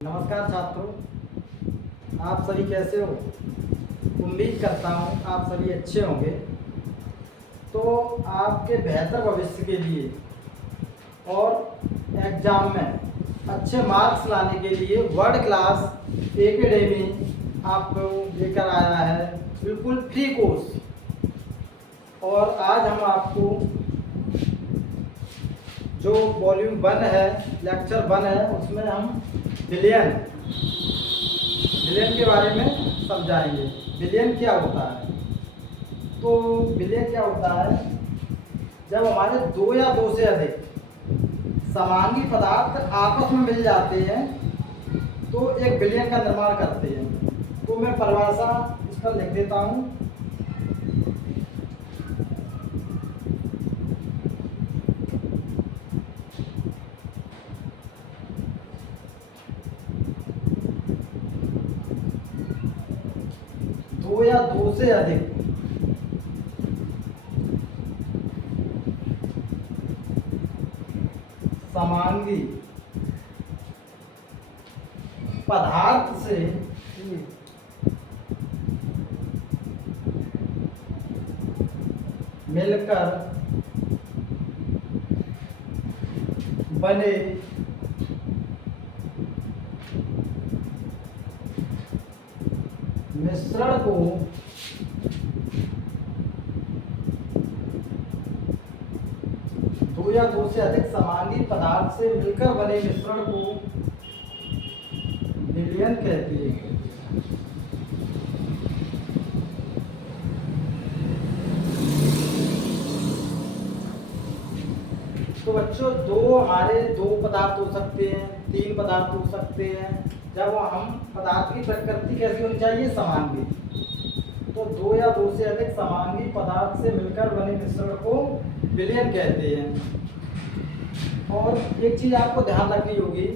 नमस्कार छात्रों, आप सभी कैसे हो। उम्मीद करता हूँ आप सभी अच्छे होंगे। तो आपके बेहतर भविष्य के लिए और एग्ज़ाम में अच्छे मार्क्स लाने के लिए वर्ल्ड क्लास एकेडमी आपको लेकर आया है बिल्कुल फ्री कोर्स। और आज हम आपको जो वॉल्यूम 1 है, लेक्चर 1 है, उसमें हम बिलियन के बारे में समझाएंगे। बिलियन क्या होता है। तो बिलियन क्या होता है, जब हमारे दो या दो से अधिक समांगी पदार्थ आपस में मिल जाते हैं तो एक बिलियन का निर्माण करते हैं। तो मैं परिभाषा इस पर लिख देता हूँ। दो या दो से अधिक समांगी पदार्थ से मिलकर बने मिश्रण को दो या दो से अधिक समांगी पदार्थ से मिलकर बने मिश्रण को बिलियन कहते हैं। तो बच्चों, हमारे दो पदार्थ हो सकते हैं, तीन पदार्थ हो सकते हैं। जब हम पदार्थ की प्रकृति कैसी होनी चाहिए, समांगी। तो दो या दो से अधिक समांगी पदार्थ से मिलकर बने मिश्रण को बिलियन कहते हैं। और एक चीज आपको ध्यान रखनी होगी,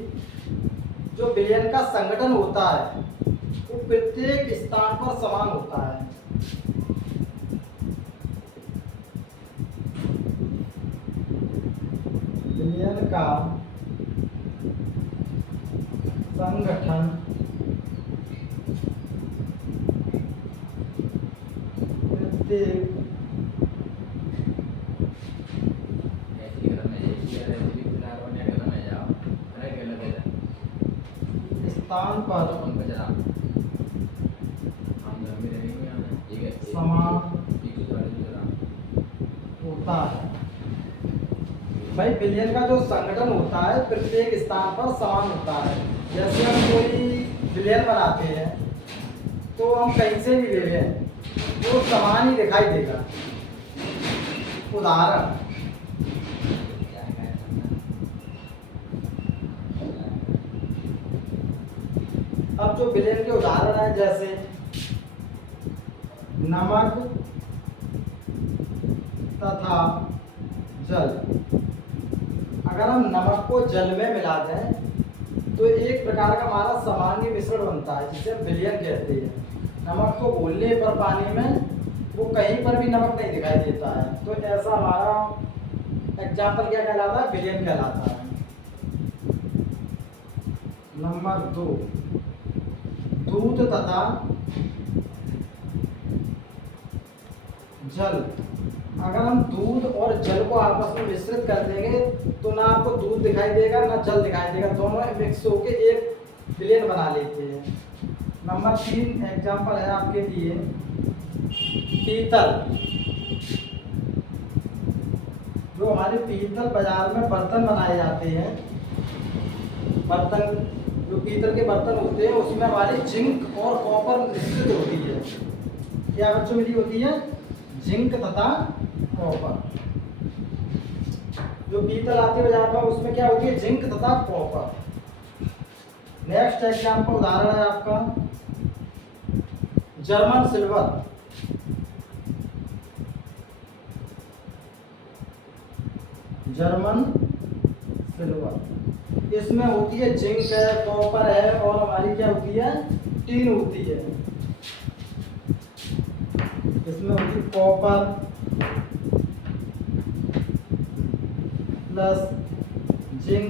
जो बिलियन का संगठन होता है वो प्रत्येक स्थान पर समान होता है। बिलियन का संगठन प्रत्येक स्थान पर समान होता है। भाई, बिलियन का जो संगठन होता है प्रत्येक स्थान पर समान होता है। जैसे हम कोई बिलियन बनाते हैं तो हम कहीं से भी ले लें वो समान ही दिखाई देगा। उदाहरण, अब जो बिलियन के उदाहरण है, जैसे नमक तथा जल। अगर हम नमक को जल में मिला दें तो एक प्रकार का हमारा समांगी मिश्रण बनता है, जिसे हम बिलियन कहते हैं। नमक को घोलने पर पानी में वो कहीं पर भी नमक नहीं दिखाई देता है। तो ऐसा हमारा एग्जाम्पल क्या कहलाता है, बिलियन कहलाता है। नंबर 2, दूध तथा जल। अगर हम दूध और जल को आपस में मिश्रित कर देंगे तो ना आपको दूध दिखाई देगा ना जल दिखाई देगा, दोनों मिक्स होकर एक बिलियन बना लेते हैं। नंबर 3 एग्जाम्पल है आपके लिए, पीतल। जो हमारे पीतल बाजार में बर्तन बनाए जाते हैं, बर्तन जो पीतल के बर्तन होते हैं उसमें हमारी जिंक और कॉपर मिश्रित होती है। क्या बच्चों मिली होती है, जिंक तथा कॉपर। जो पीतल आती है बाजार में उसमें क्या होती है, जिंक तथा कॉपर। नेक्स्ट एग्जाम्पल उदाहरण है आपका जर्मन सिल्वर। जर्मन सिल्वर, इसमें होती है जिंक है, कॉपर है और हमारी क्या होती है, टीन होती है। इसमें होती है copper plus zinc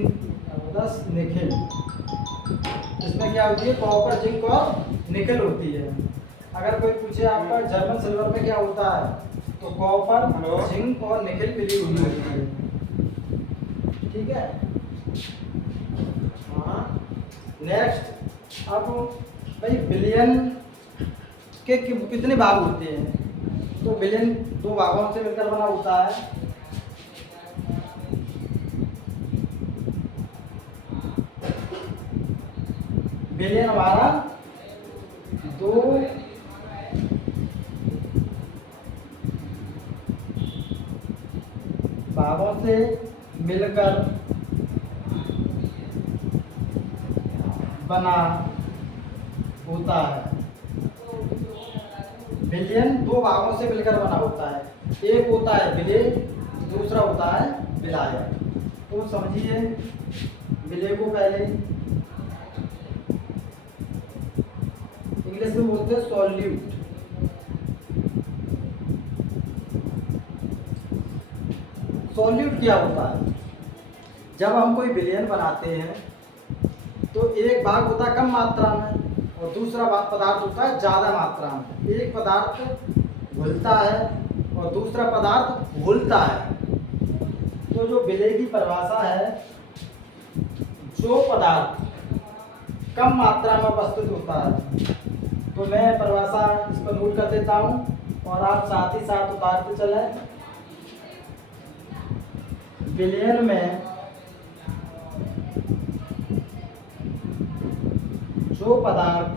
plus nickel. इसमें क्या होती है, कॉपर, जिंक और निकल होती है। अगर कोई पूछे आपका जर्मन सिल्वर में क्या होता है, तो कॉपर, जिंक और निकल मिली हुई होती है। ठीक है। हाँ, नेक्स्ट, अब भाई बिलियन के कितने भाग होते हैं, तो बिलियन 2 भागों से मिलकर बना होता है। बिलियन हमारा 2 भागों से मिलकर बना होता है। बिलियन 2 भागों से मिलकर बना होता है। एक होता है विलेय, दूसरा होता है विलायक। तो समझिए विलेय को पहले इंग्लिश में बोलते हैं सॉल्यूट। सॉल्यूट क्या होता है, जब हम कोई विलयन बनाते हैं तो एक भाग होता है कम मात्रा में और दूसरा भाग पदार्थ होता है ज़्यादा मात्रा में। एक पदार्थ घुलता है और दूसरा पदार्थ घुलता है। तो जो विलेय की परिभाषा है, जो पदार्थ कम मात्रा में उपस्थित होता है, तो मैं परिभाषा इस पर नोट कर देता हूँ और आप साथ ही साथ उतारते चलें। विलयन में जो पदार्थ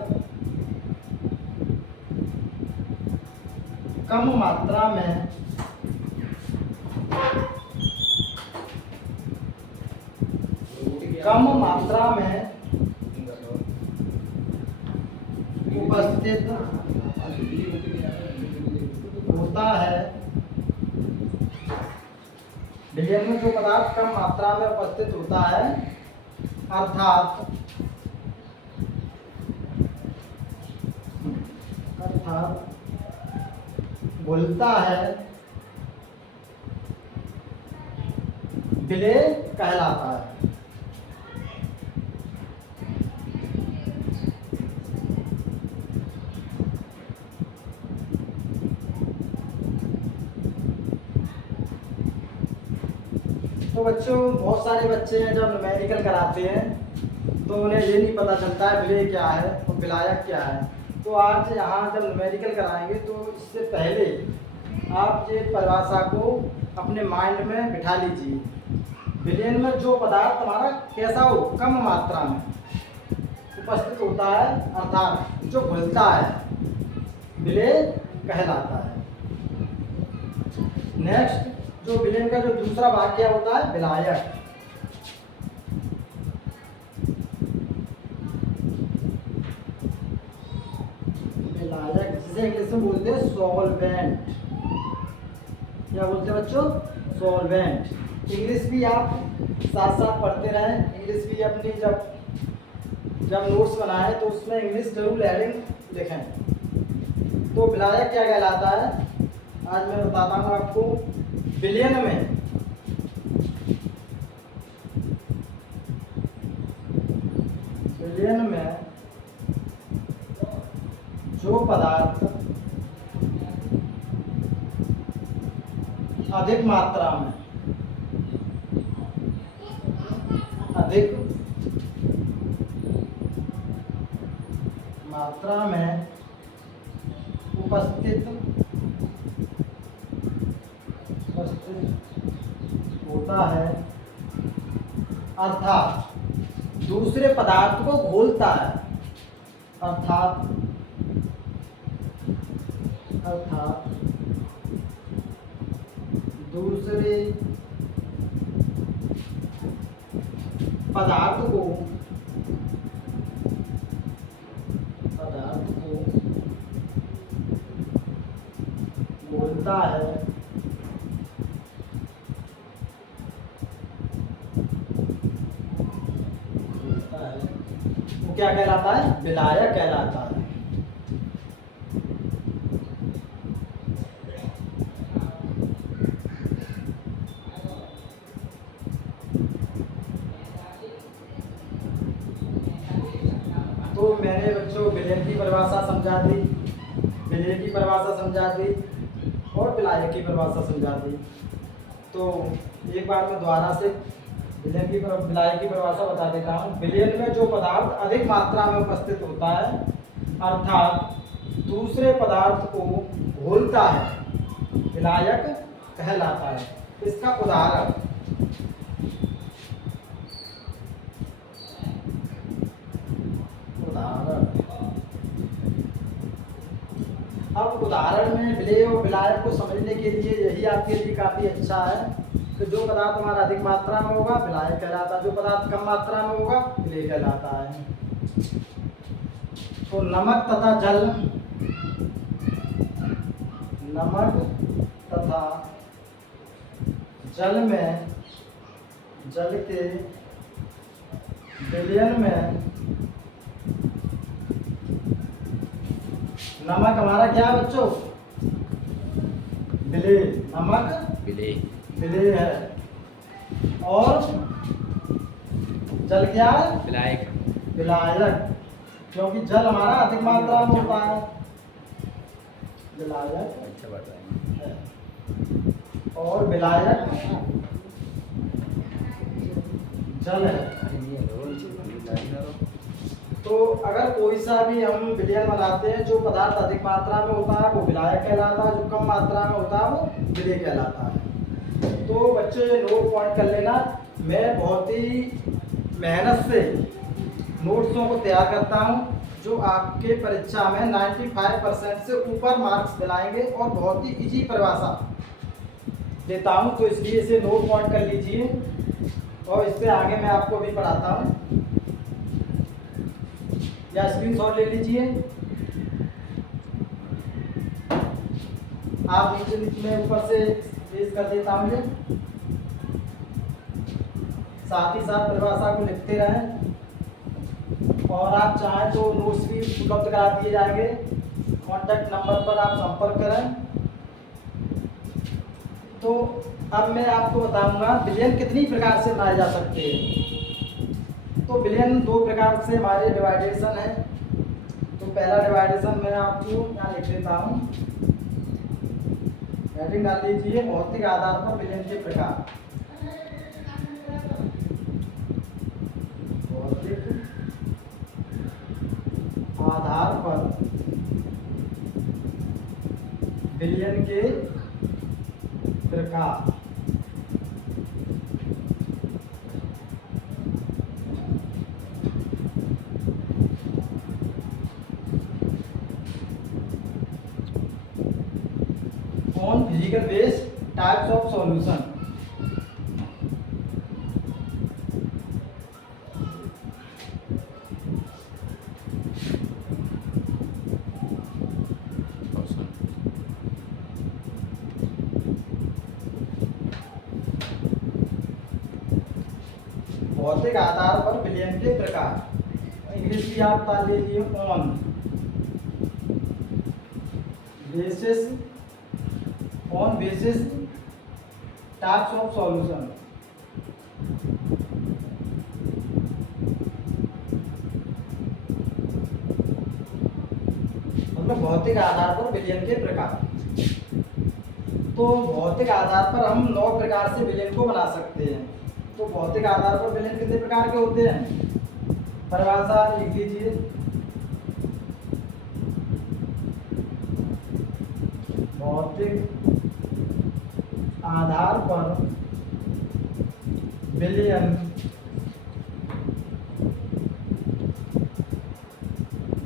कम मात्रा में उपस्थित होता है, विलयन में जो पदार्थ कम मात्रा में उपस्थित होता है, अर्थात घुलता है, विलेय कहलाता है। तो बच्चों, बहुत सारे बच्चे हैं जब न्यूमेरिकल कराते हैं तो उन्हें ये नहीं पता चलता है विलेय क्या है और विलायक क्या है। तो आज यहाँ जब न्यूमेरिकल कराएंगे तो इससे पहले आप ये परिभाषा को अपने माइंड में बिठा लीजिए। विलयन में जो पदार्थ हमारा कैसा हो, कम मात्रा में उपस्थित होता है, अर्थात जो घुलता है, विलेय कहलाता है। नेक्स्ट, जो विलयन का जो दूसरा भाग क्या होता है, विलायक। विलायक जिसे इंग्लिश में बोलते हैं सॉल्वेंट। क्या बोलते हैं बच्चों, सॉल्वेंट। इंग्लिश भी आप साथ साथ पढ़ते रहें। इंग्लिश भी अपनी जब नोट्स बनाएं तो उसमें इंग्लिश जरूर हेडिंग लिखें। तो विलायक क्या कहलाता है, आज मैं बताता हूँ आपको। विलयन में जो पदार्थ अधिक मात्रा में उपस्थित होता है, अर्थात दूसरे पदार्थ को घोलता है, अर्थात दूसरे पदार्थ को घोलता है, वो क्या कहलाता है, विलायक कहलाता है। तो मैंने बच्चों विलेन की परिभाषा समझा दी, विलेय की परिभाषा समझा दी और विलायक की परिभाषा समझा दी। तो एक बार मैं दोबारा से विलेन की विलायक की परिभाषा बता देता हूँ। विलेन में जो पदार्थ अधिक मात्रा में उपस्थित होता है अर्थात दूसरे पदार्थ को घोलता है, विलायक कहलाता है। इसका उदाहरण अब उदाहरण में विलेय और विलायक को समझने के लिए यही आपके लिए काफ़ी अच्छा है कि जो पदार्थ हमारा अधिक मात्रा में होगा विलायक कहलाता है, जो पदार्थ कम मात्रा में होगा विलेय कहलाता है। तो नमक तथा जल, नमक तथा जल में, जल के विलयन में नमक हमारा क्या है बच्चों? विलेय, नमक विलेय है और जल क्या है? विलायक। विलायक, क्योंकि जल हमारा अधिक मात्रा में होता है, विलायक अच्छा बात है। और विलायक जल है। तो अगर कोई सा भी हम विलयन बनाते हैं, जो पदार्थ अधिक मात्रा में होता है वो विलायक कहलाता है, जो कम मात्रा में होता है वो विलेय कहलाता है। तो बच्चे ये नोट पॉइंट कर लेना, मैं बहुत ही मेहनत से नोट्सों को तैयार करता हूँ जो आपके परीक्षा में 95% से ऊपर मार्क्स दिलाएंगे और बहुत ही इजी परिभाषा देता हूँ। तो इसलिए इसे नोट पॉइंट कर लीजिए और इससे आगे मैं आपको भी पढ़ाता हूँ, या स्क्रीनशॉट ले लीजिए। आप नीचे में ऊपर से पेश कर देता हूँ ये, साथ ही साथ परिभाषा को लिखते रहें और आप चाहें तो नोट्स भी उपलब्ध करा दिए जाएंगे। कॉन्टैक्ट नंबर पर आप संपर्क करें। तो अब मैं आपको बताऊंगा विलयन कितनी प्रकार से बनाए जा सकते हैं। तो विलयन दो प्रकार से हमारे डिवाइडेशन है। तो पहला डिवाइडेशन मैं आपको यहाँ लिख देता हूँ, हेडिंग डाल लीजिए, भौतिक आधार पर विलयन के प्रकार। भौतिक आधार पर विलयन के प्रकार। On physical based types of solution। भौतिक आधार पर विलयन के प्रकार, इंग्लिश भी आप डाल लीजिए, on basis, on basis types of solution. मतलब भौतिक आधार पर विलयन के प्रकार। तो भौतिक आधार पर हम 9 प्रकार से विलयन को बना सकते हैं। तो भौतिक आधार पर विलयन कितने प्रकार के होते हैं? परिभाषा लिख दीजिए, भौतिक आधार पर विलयन,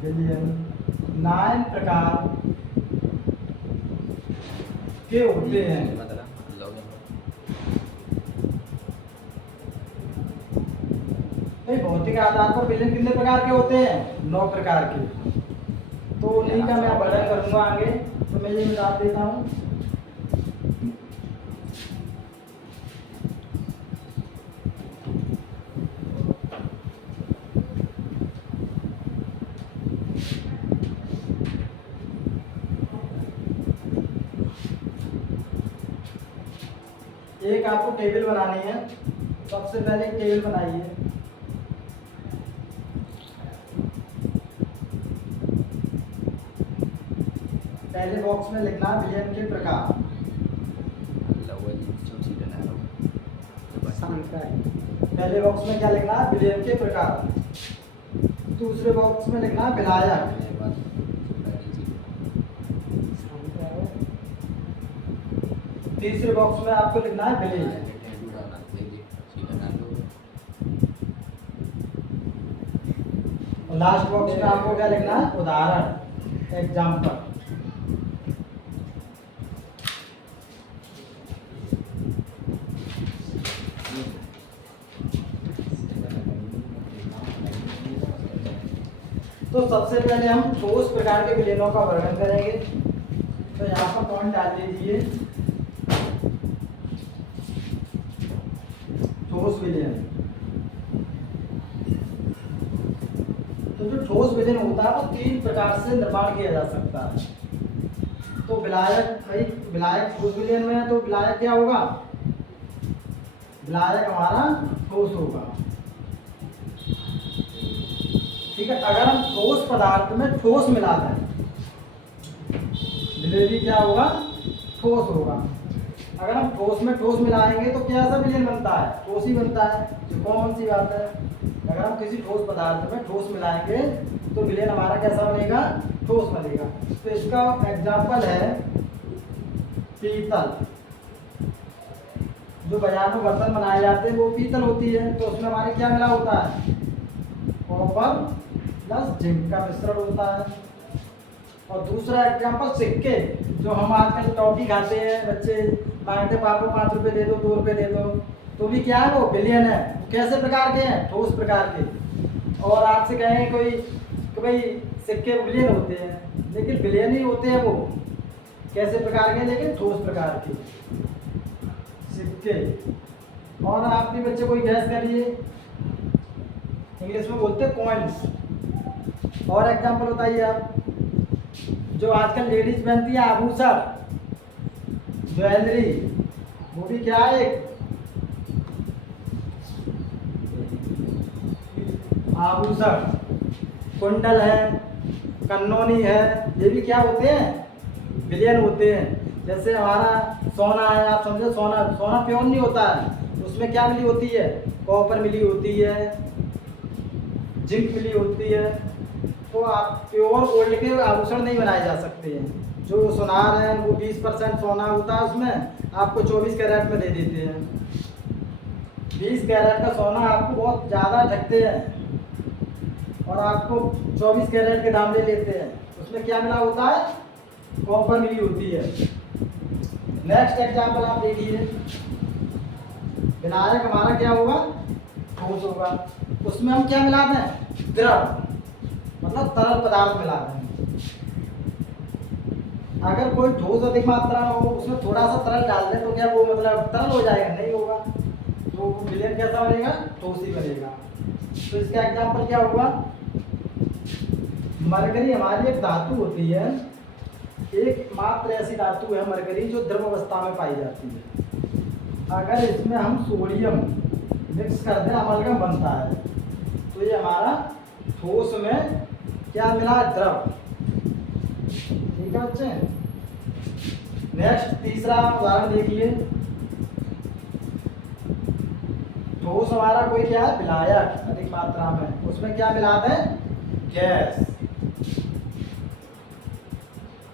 विलयन 9 प्रकार के होते हैं। भौतिक आधार पर विलयन कितने प्रकार के होते हैं? 9 प्रकार के। तो उन्हीं का मैं वर्णन करूंगा आगे, तो मैं ये बता देता हूँ। एक आपको टेबल बनानी है। सबसे पहले एक टेबल बनाइए। पहले बॉक्स में लिखना है विलयन के प्रकार। पहले बॉक्स में क्या लिखना है? विलयन के प्रकार। दूसरे बॉक्स में लिखना है विलायक। तीसरे बॉक्स में आपको लिखना है विलेय। और लास्ट बॉक्स में आपको क्या लिखना है? उदाहरण, एग्जाम्पल। तो सबसे पहले हम ठोस प्रकार के विलयनों का वर्णन करेंगे। तो यहाँ पर पॉइंट डाल दीजिए, ठोस विलयन। तो जो ठोस विलयन होता है वो 3 प्रकार से निर्माण किया जा सकता है। तो विलायक, भाई विलायक ठोस विलयन में है, तो विलायक क्या होगा? विलायक हमारा ठोस होगा। ठीक है। अगर हम ठोस पदार्थ में ठोस मिला दें, विलय भी क्या होगा? ठोस होगा। अगर हम ठोस में ठोस मिलाएंगे तो क्या सा विलयन बनता है? ठोस ही बनता है। तो कौन सी बात है? अगर हम किसी ठोस पदार्थ में ठोस मिलाएंगे तो विलयन हमारा कैसा बनेगा? ठोस बनेगा। तो इसका एग्जाम्पल है पीतल। जो बाजार में बर्तन बनाए जाते हैं वो पीतल होती है। तो उसमें हमारे क्या मिला होता है? कॉपर प्लस जिंक का मिश्रण होता है। और दूसरा एग्जाम्पल सिक्के। जो हम आजकल टॉफी खाते हैं, बच्चे मांगते पापा 5 रुपए दे दो, 2 रुपए दे दो, तो भी क्या है? वो विलयन है। कैसे प्रकार के हैं? ठोस प्रकार के। और आपसे कहें कोई कि भाई सिक्के विलयन होते हैं, लेकिन विलयन ही होते हैं वो। कैसे प्रकार के? लेकिन ठोस प्रकार के सिक्के। और आप भी बच्चे कोई गैस करिए, इंग्लिश में बोलते हैं कॉइन्स। और एग्जाम्पल बताइए आप। जो आजकल लेडीज पहनती है आभूषण, ज्वेलरी, वो भी क्या है? आभूषण। कुंडल है, कन्नौनी है, ये भी क्या होते हैं? विलयन होते हैं। जैसे हमारा सोना है, आप समझो सोना, सोना प्योर नहीं होता है, उसमें क्या मिली होती है? कॉपर मिली होती है, जिंक मिली होती है। तो आप प्योर गोल्ड के आभूषण नहीं बनाए जा सकते हैं। जो सोनार है वो 20% सोना होता है, उसमें आपको 24 कैरेट में दे देते हैं। 20 कैरेट का सोना आपको बहुत ज़्यादा ठगते हैं और आपको 24 कैरेट के दाम ले लेते हैं। उसमें क्या मिला होता है? कॉपर मिली होती है। नेक्स्ट एग्जाम्पल आप देखिए। विनायक हमारा क्या होगा? ठोस होगा। उसमें हम क्या मिलाते हैं? द्रव, मतलब तरल पदार्थ मिलाते हैं। अगर कोई ठोस अधिक मात्रा में हो, उसमें थोड़ा सा तरल डाल दें तो क्या वो मतलब तरल हो जाएगा? नहीं होगा। तो विलयन कैसा बनेगा? ठोस ही बनेगा। तो इसका एग्जाम्पल क्या होगा? मरकरी हमारी एक धातु होती है, एकमात्र ऐसी धातु है मरकरी जो द्रव अवस्था में पाई जाती है। अगर इसमें हम सोडियम मिक्स कर दें, अमलगम बनता है। तो ये हमारा ठोस में क्या मिला? द्रव। ठीक है बच्चे। नेक्स्ट तीसरा उदाहरण देखिए। ठोस हमारा कोई क्या है? विलायक अधिक मात्रा में। उसमें क्या मिलाते हैं? गैस।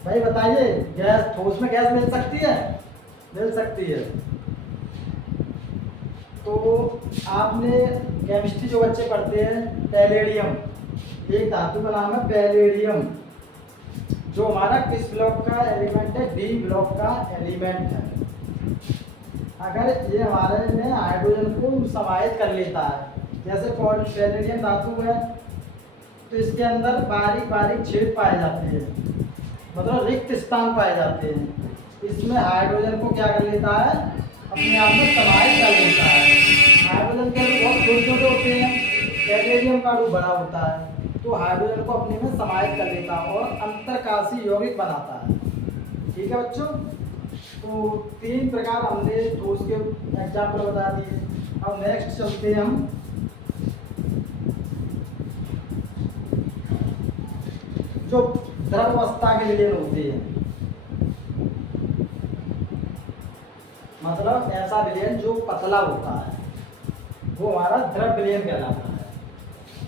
भाई बताइए, गैस, ठोस में गैस मिल सकती है? मिल सकती है। तो आपने केमिस्ट्री जो बच्चे पढ़ते हैं, पैलेडियम, एक धातु का नाम है पैलेडियम, जो हमारा किस ब्लॉक का एलिमेंट है? डी ब्लॉक का एलिमेंट है। अगर ये हमारे में हाइड्रोजन को समाहित कर लेता है, जैसे पैलेडियम धातु है, तो इसके अंदर बारीक बारीक छेद पाए जाते हैं, मतलब रिक्त स्थान पाए जाते हैं। इसमें हाइड्रोजन को क्या कर लेता है? अपने आप में समाहित कर लेता है। हाइड्रोजन के अणु बहुत छोटे छोटे होते हैं, पैलेडियम का अणु बड़ा होता है। तो हाइड्रोजन को अपने में समाहित कर लेता है और अंतरकाशी यौगिक बनाता है। ठीक है बच्चों। तो 3 प्रकार हमने ठोस के एग्जाम्पल बता दिए। अब नेक्स्ट चलते हैं हम जो द्रव अवस्था के विलयन होते हैं। मतलब ऐसा विलयन जो पतला होता है वो हमारा द्रव विलयन कहलाता है।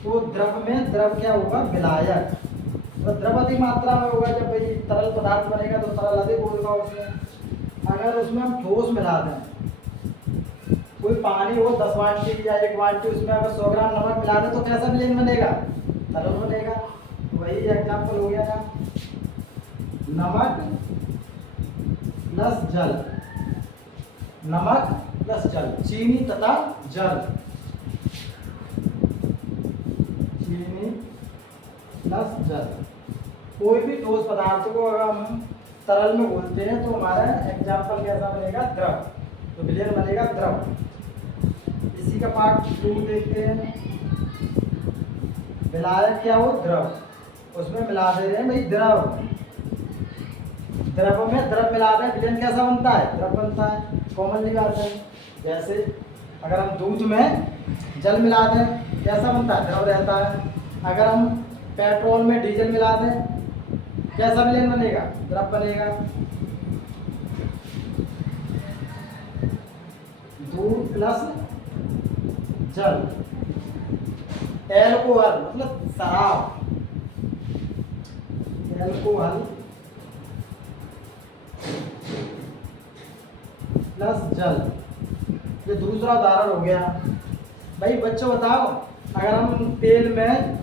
तो द्रव में द्रव क्या होगा, विलायक। तो द्रव अधिक मात्रा में होगा, जब भाई तरल पदार्थ बनेगा तो तरल अधिक होगा उसमें। अगर उसमें हम ठोस मिला दें, कोई पानी हो 10 वाटी या 1 वाटी, उसमें अगर 100 ग्राम नमक मिला दें तो कैसा विलयन बनेगा, तरल बनेगा। तो वही एग्जाम्पल हो गया ना, नमक प्लस जल, नमक प्लस जल, चीनी तथा जल, चीनी प्लस जल। कोई भी ठोस पदार्थ को अगर हम तरल में घोलते हैं तो हमारा एग्जाम्पल कैसा बनेगा, द्रव। तो विलयन बनेगा द्रव। इसी का पार्ट 2 देखते हैं। विलायक क्या हो, द्रव, उसमें मिला दे रहे हैं भाई द्रव। द्रव में द्रव मिला दें, विलयन कैसा बनता है, द्रव बनता है। कॉमनली बात है, जैसे अगर हम दूध में जल मिला दें कैसा बनता है, द्रव रहता है। अगर हम पेट्रोल में डीजल मिला दें कैसा विलयन बनेगा, द्रव बनेगा। दूध प्लस जल, एल्कोहल मतलब शराब, एल्कोहल प्लस जल। ये दूसरा उदाहरण हो गया। भाई बच्चों बताओ, अगर हम तेल में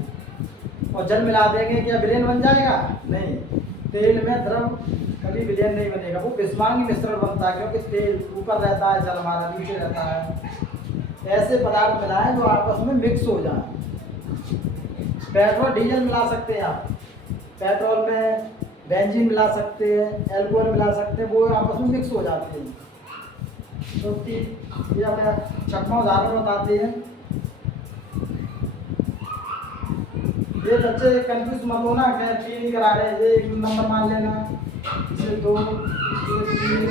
और जल मिला देंगे क्या विलयन बन जाएगा, नहीं। तेल में द्रव कभी विलयन नहीं बनेगा, वो विषमांगी मिश्रण बनता है, क्योंकि तेल ऊपर रहता है, जल हमारा नीचे रहता है। ऐसे पदार्थ मिलाएं जो आपस में मिक्स हो जाए। पेट्रोल डीजल मिला सकते हैं आप, पेट्रोल में बेंजीन मिला सकते हैं, एल्कोहल मिला सकते हैं, वो आपस में मिक्स हो जाते हैं। तो ये हमें छठवां उदाहरण बताते हैं। ये बच्चे कंफ्यूज मत होना, क्या 3 करा रहे हैं, ये 1 नंबर मान लेना, इसे 2, इसे 3,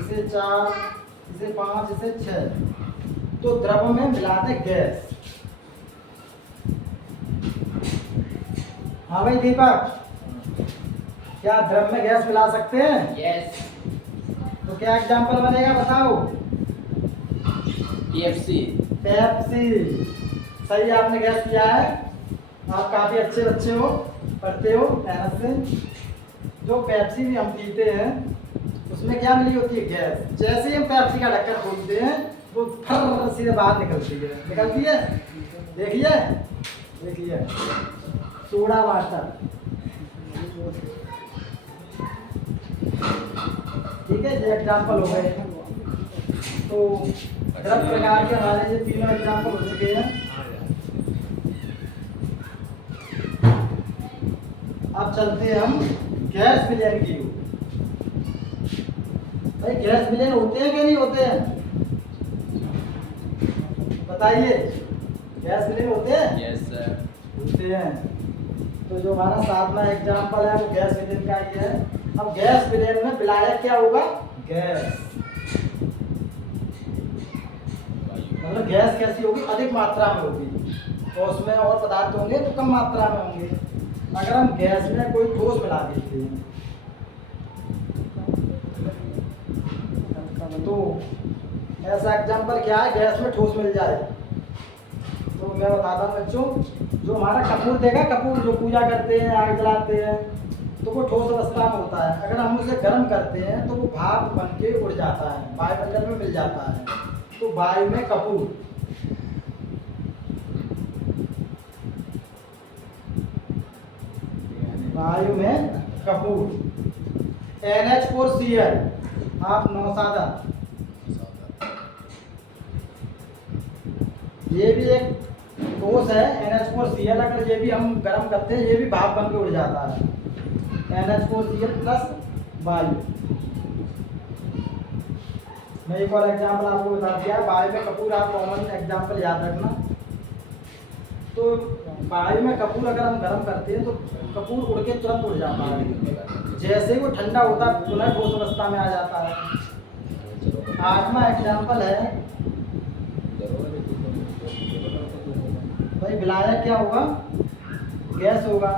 इसे 4, इसे 5, इसे 6। तो द्रव में मिला दे गैस। हाँ भाई दीपक, क्या द्रव में गैस मिला सकते हैं? यस। तो क्या एग्जाम्पल बनेगा बताओ? पेप्सी। पेप्सी, सही आपने गैस किया है। आप काफी अच्छे बच्चे हो, पढ़ते हो मेहनत से। जो पेप्सी भी हम पीते हैं उसमें क्या मिली होती है, गैस। जैसे ही हम पेप्सी का ढक्कन खोलते हैं वो फर सीधे बाहर निकलती है। देखिए देखिए, सोडा वाटर, ठीक है, ये एग्जाम्पल हो गए। तो द्रव प्रकार के हमारे ये तीनों एग्जाम्पल हो चुके हैं। अब चलते हैं हम गैस विलयन की ओर। भाई गैस विलयन होते हैं कि नहीं होते हैं, बताइए। गैस विलयन होते हैं? यस सर, होते हैं। तो जो हमारा 7वां एग्जाम्पल है वो गैस विलयन का ही है। अब गैस विलयन में विलायक क्या होगा, गैस। मतलब गैस कैसी होगी, अधिक मात्रा में होगी, तो उसमें और पदार्थ होंगे तो कम मात्रा में होंगे। अगर हम गैस में कोई ठोस मिला देते हैं तो ऐसा एग्जाम्पल क्या है, गैस में ठोस मिल जाए। तो मैं बताता हूँ बच्चों, जो हमारा कपूर देगा, कपूर जो पूजा करते हैं, आग जलाते हैं, तो वो ठोस अवस्था में होता है। अगर हम उसे गर्म करते हैं तो वो भाप बन के उड़ जाता है, वायुमंडल में मिल जाता है। तो वायु में कपूर, वायु में कपूर, NH4Cl, आप नौसादा, ये भी एक ठोस है। NH4Cl अगर ये भी हम गर्म करते हैं ये भी भाप बन के उड़ जाता है। NH4Cl प्लस वायु। मैं एक और एग्जाम्पल आपको बता दिया, वायु में कपूर, आप कॉमन एग्जाम्पल याद रखना। तो वायु में कपूर अगर हम गर्म करते हैं तो कपूर उड़ के तुरंत उड़ जाता है, जैसे ही वो ठंडा होता है पुनः ठोस अवस्था में आ जाता है। 8वां एग्जाम्पल है भाई, विलायक क्या होगा, गैस होगा।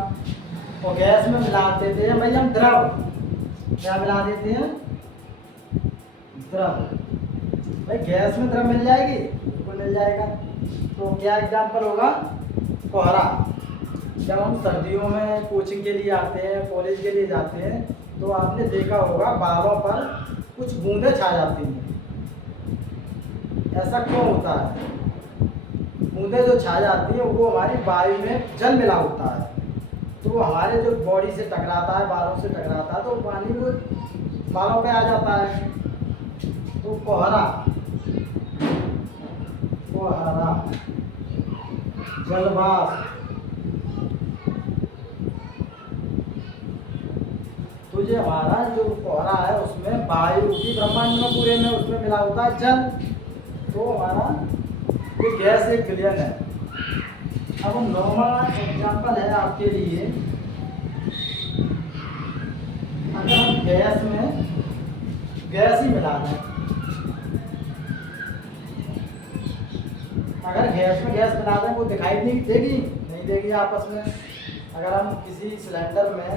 और गैस में मिला देते हैं भाई हम द्रव, क्या मिला देते हैं, द्रव। भाई गैस में द्रव मिल जाएगी, बिल्कुल मिल जाएगा। तो क्या एग्जाम्पल होगा, कोहरा। जब हम सर्दियों में कोचिंग के लिए आते हैं, कॉलेज के लिए जाते हैं, तो आपने देखा होगा बालों पर कुछ बूंदें छा जाती हैं। ऐसा क्यों होता है? बूंदें जो छा जाती हैं वो हमारी वायु में जल मिला होता है, तो वो हमारे जो बॉडी से टकराता है, बालों से टकराता है, तो पानी वो बालों पे आ जाता है। तो कोहरा, कोहरा, जलवाष्प। तो ये हमारा जो कोहरा है उसमें वायु की, ब्रह्मांड में पूरे में उसमें मिला होता है जल। तो हमारा ये गैस एक विलयन है। अब नॉर्मल एग्जांपल है आपके लिए, अगर हम गैस में गैस ही मिला दें, अगर गैस में गैस मिला दें वो दिखाई नहीं देगी, नहीं देगी आपस में। अगर हम किसी सिलेंडर में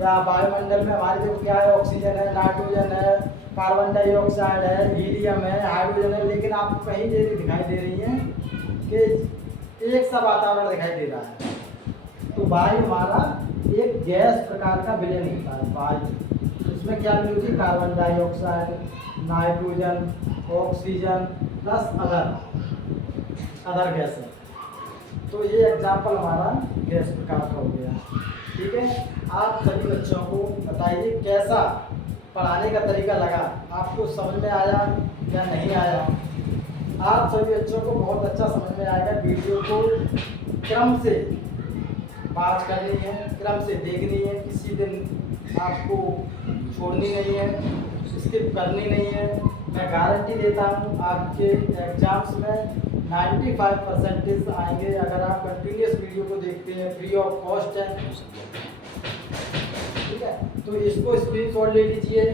या वायुमंडल में, हमारे जो क्या है, ऑक्सीजन है, नाइट्रोजन है, कार्बन डाइऑक्साइड है, हीलियम है, हाइड्रोजन है, लेकिन आपको कहीं ये दिखाई दे रही है कि एक सा वातावरण दिखाई दे रहा है। तो वायु हमारा एक गैस प्रकार का विलयन होता है। वायु इसमें क्या मिलती है, carbon dioxide, nitrogen, oxygen plus other gas है। तो ये एग्जाम्पल हमारा गैस प्रकार का हो गया। ठीक है, आप सभी बच्चों को बताइए कैसा पढ़ाने का तरीका लगा, आपको समझ में आया या नहीं आया। आप सभी बच्चों को बहुत अच्छा समझ में आएगा। वीडियो को क्रम से बात करनी है, क्रम से देखनी है, किसी दिन आपको छोड़नी नहीं है, स्किप करनी नहीं है। मैं गारंटी देता हूँ आपके एग्जाम्स में 95% आएंगे अगर आप कंटिन्यूस वीडियो को देखते हैं, फ्री ऑफ कॉस्ट है। ठीक है, तो इसको स्क्रीनशॉट ले लीजिए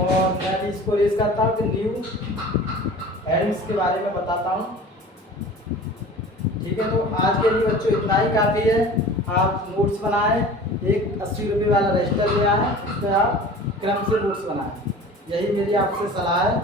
और मैं भी इसको रेज करता हूँ कि न्यू हेडिंग्स के बारे में बताता हूँ। ठीक है, तो आज के लिए बच्चों इतना ही काफ़ी है। आप नोट्स बनाएं, एक 80 रुपये वाला रजिस्टर ले आएँ, उस पर आप क्रम से नोट्स बनाएं। यही मेरी आपसे सलाह है।